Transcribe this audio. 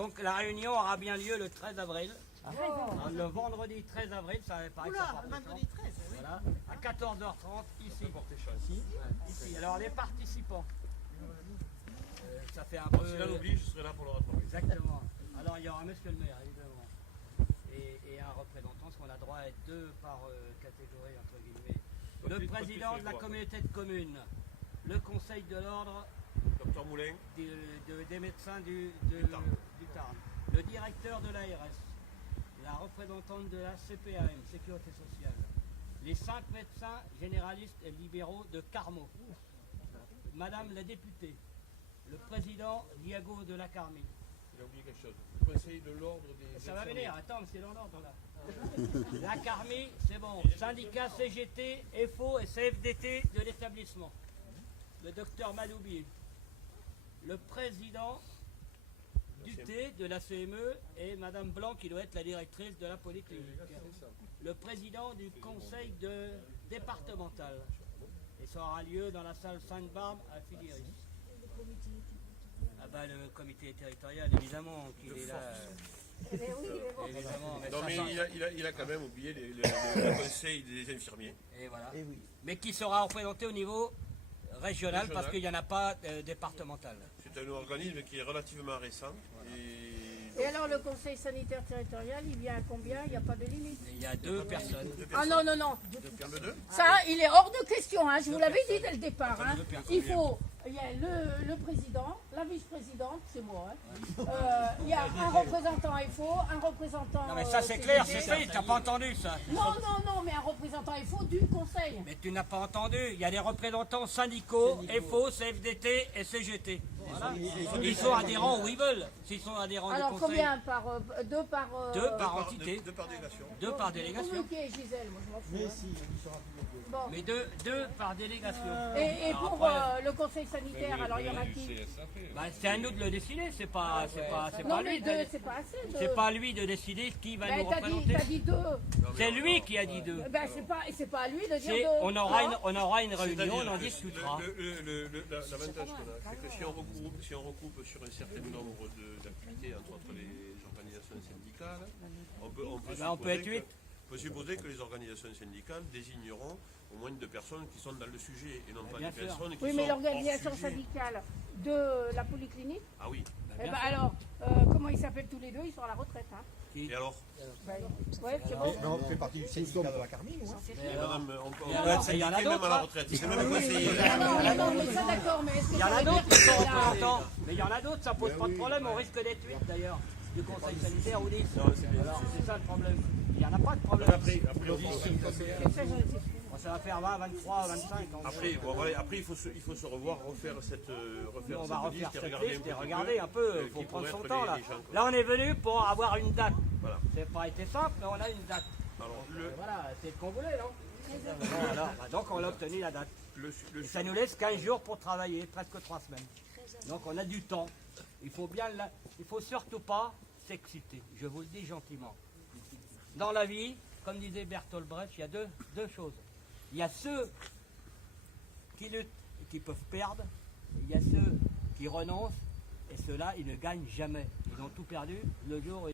Donc la réunion aura bien lieu le 13 avril. Le vendredi 13 avril, ça paraît que ça porte vendredi 13, oui. voilà, à 14h30 ici. Alors les participants, ça fait un peu... Si l'on oublie, je serai là pour le rattraper. Exactement. Alors il y aura monsieur le maire, évidemment, et un représentant, parce qu'on a droit à être deux par catégorie, entre guillemets. Le président de la communauté de communes, le conseil de l'ordre Docteur Moulin, des médecins du Tarn, le directeur de l'ARS, la représentante de la CPAM, Sécurité sociale, les 5 médecins généralistes et libéraux de Carmaux, madame la députée, le président Diago de la Carmine. il a oublié quelque chose. Le conseil de l'ordre des... Ça va venir, attends, c'est dans l'ordre là. La Carmi, c'est bon. Syndicat CGT, FO et CFDT de l'établissement. Le docteur Maloubi. Le président du T de la CME et Madame Blanc qui doit être la directrice de la polyclinique. Le président du conseil départemental. Et ça aura lieu dans la salle Sainte-Barbe à Filiéris. Ah bah le comité territorial, évidemment, qu'il est là. Évidemment, mais Non ça, mais ça- il a quand même oublié le conseil des infirmiers. Et voilà. Mais qui sera représenté au niveau régional parce qu'il n'y en a pas départemental. C'est un organisme qui est relativement récent. Et alors le conseil sanitaire territorial, il vient à combien? Il n'y a pas de limite. Il y a 2 personnes. Ah non, non, non. Ferme deux. Ça, il est hors de question, hein. Je vous l'avais dit dès le départ. Hein. Deux personnes. Il faut, il y a le président, la vice-présidente, c'est moi. Hein. Il y a un représentant FO, un représentant... Non mais ça c'est clair, c'est CGT. fait, t'as pas entendu ça. Non, non, non, mais un représentant FO du conseil. Mais tu n'as pas entendu, il y a des représentants syndicaux, FO, CFDT et CGT. Voilà. Ils sont adhérents où ils veulent. S'ils sont adhérents Alors du conseil, combien par... deux par... 2 par entité, Deux par délégation. 2 par délégation. Communiqué, Gisèle, moi je m'en fous. Hein. Bon. Mais 2 par délégation. Et Alors pour après, le conseil sanitaire, alors il y en a qui? bah, c'est à nous de le décider, c'est pas Non mais lui. deux, c'est pas assez. Deux. C'est pas lui de décider qui va nous Ben, représenter. t'as dit deux. C'est lui qui a dit 2. Ben, c'est pas à lui de dire C'est- deux. on aura une réunion, on en discutera. L'avantage qu'on a, c'est que si on regroupe sur un certain nombre d'activités entre les organisations syndicales, on peut être 8. peut supposer que les organisations syndicales désigneront au moins 2 personnes qui sont dans le sujet et non pas bien des sûr. personnes qui Oui, sont mais hors l'organisation sujet. syndicale de la polyclinique, Ah oui. eh ben alors, comment ils s'appellent tous les deux? Ils sont à la retraite. Hein. Et alors Ouais, c'est bon. Mais on fait partie du syndicat de la Carmine, hein. et madame, on peut Il y en a être syndiqué même d'autres, à la hein. retraite. C'est même conseiller. Non, mais ça d'accord, mais est-ce que Il y en ça a veut dire d'autres qui sont qu'il y a- représentants. Mais il y en a d'autres, ça pose pas de problème, on risque d'être 8 d'ailleurs, du conseil sanitaire ou 10. Alors c'est ça le problème. Il n'y en a pas de problème. Après, Bon, ça va faire 20, 23, 25. après il faut se revoir, refaire cette Nous, on va liste refaire et cette liste et un petit regarder un peu, il faut qui prendre pourraient son être temps là. les gens, quoi. Là on est venu pour avoir une date. Voilà. C'est pas été simple, mais on a une date. Alors, Voilà, c'est ce qu'on voulait, non? Bon, alors, bah, donc on a obtenu la date. le Et ça nous laisse 15 jours pour travailler, presque 3 semaines. Donc on a du temps. Il faut surtout pas s'exciter, je vous le dis gentiment. Dans la vie, comme disait Bertolt Brecht, il y a deux choses. Il y a ceux qui luttent et qui peuvent perdre, et il y a ceux qui renoncent, et ceux-là, ils ne gagnent jamais. Ils ont tout perdu le jour où